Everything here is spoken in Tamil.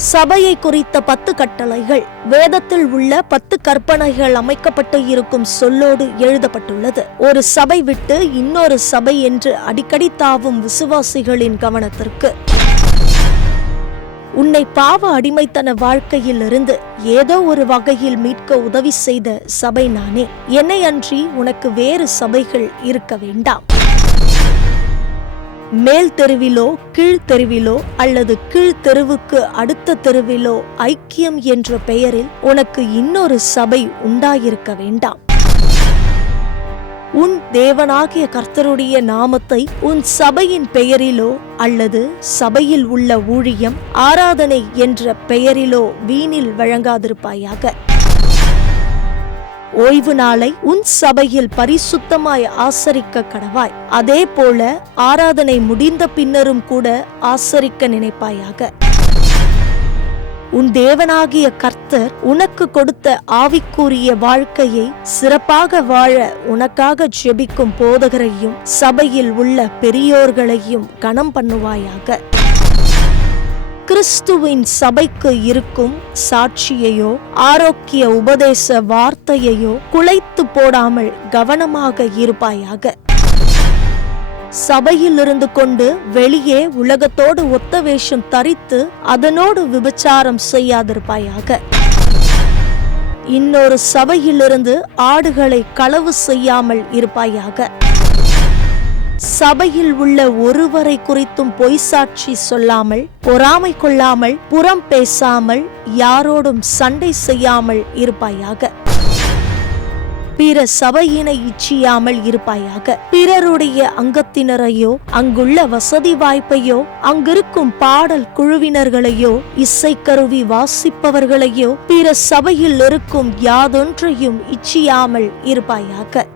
சபையை குறித்த பத்து கட்டளைகள் வேதத்தில் உள்ள பத்து கற்பனைகள் அமைக்கப்பட்டு இருக்கும் சொல்லோடு எழுதப்பட்டுள்ளது. ஒரு சபை விட்டு இன்னொரு சபை என்று அடிக்கடி தாவும் விசுவாசிகளின் கவனத்திற்கு. உன்னை பாவ அடிமைத்தன வாழ்க்கையிலிருந்து ஏதோ ஒரு வகையில் மீட்க உதவி செய்த சபை நானே. என்னை அன்றி உனக்கு வேறு சபைகள் இருக்க வேண்டாம். மேல் தெருவிலோ கீழ் தெருவிலோ அல்லது கீழ் தெருவுக்கு அடுத்த தெருவிலோ ஐக்கியம் என்ற பெயரில் உனக்கு இன்னொரு சபை உண்டாயிருக்க வேண்டாம். உன் தேவனாகிய கர்த்தருடைய நாமத்தை உன் சபையின் பெயரிலோ அல்லது சபையில் உள்ள ஊழியம் ஆராதனை என்ற பெயரிலோ வீணில் வழங்காதிருப்பாயாக. ஓய்வு நாளை உன் சபையில் பரிசுத்தமாய் ஆசரிக்க கடவாய். அதே போல ஆராதனை முடிந்த பின்னரும் கூட ஆசரிக்க நினைப்பாயாக. உன் தேவனாகிய கர்த்தர் உனக்கு கொடுத்த ஆவிக்குரிய வாழ்க்கையை சிறப்பாக வாழ உனக்காக ஜெபிக்கும் போதகரையும் சபையில் உள்ள பெரியோர்களையும் கணம் பண்ணுவாயாக. கிறிஸ்துவின் சபைக்கு இருக்கும் சாட்சியையோ ஆரோக்கிய உபதேச வார்த்தையையோ குலைத்து போடாமல் கவனமாக இருப்பாயாக. சபையில் இருந்து கொண்டு வெளியே உலகத்தோடு ஒத்த வேஷம் தரித்து அதனோடு விபச்சாரம் செய்யாதிருப்பாயாக. இன்னொரு சபையிலிருந்து ஆடுகளை களவு செய்யாமல் இருப்பாயாக. சபையில் உள்ள ஒருவரை குறித்தும் பொய் சாட்சி சொல்லாமல் பொறாமை கொள்ளாமல் புறம் பேசாமல் யாரோடும் சண்டை செய்யாமல் இருப்பாயாக. பிற சபையினை இச்சியாமல் இருப்பாயாக. பிறருடைய அங்கத்தினரையோ அங்குள்ள வசதி வாய்ப்பையோ அங்கிருக்கும் பாடல் குழுவினர்களையோ இசைக்கருவி வாசிப்பவர்களையோ பிற சபையில் இருக்கும் யாதொன்றையும் இச்சியாமல் இருப்பாயாக.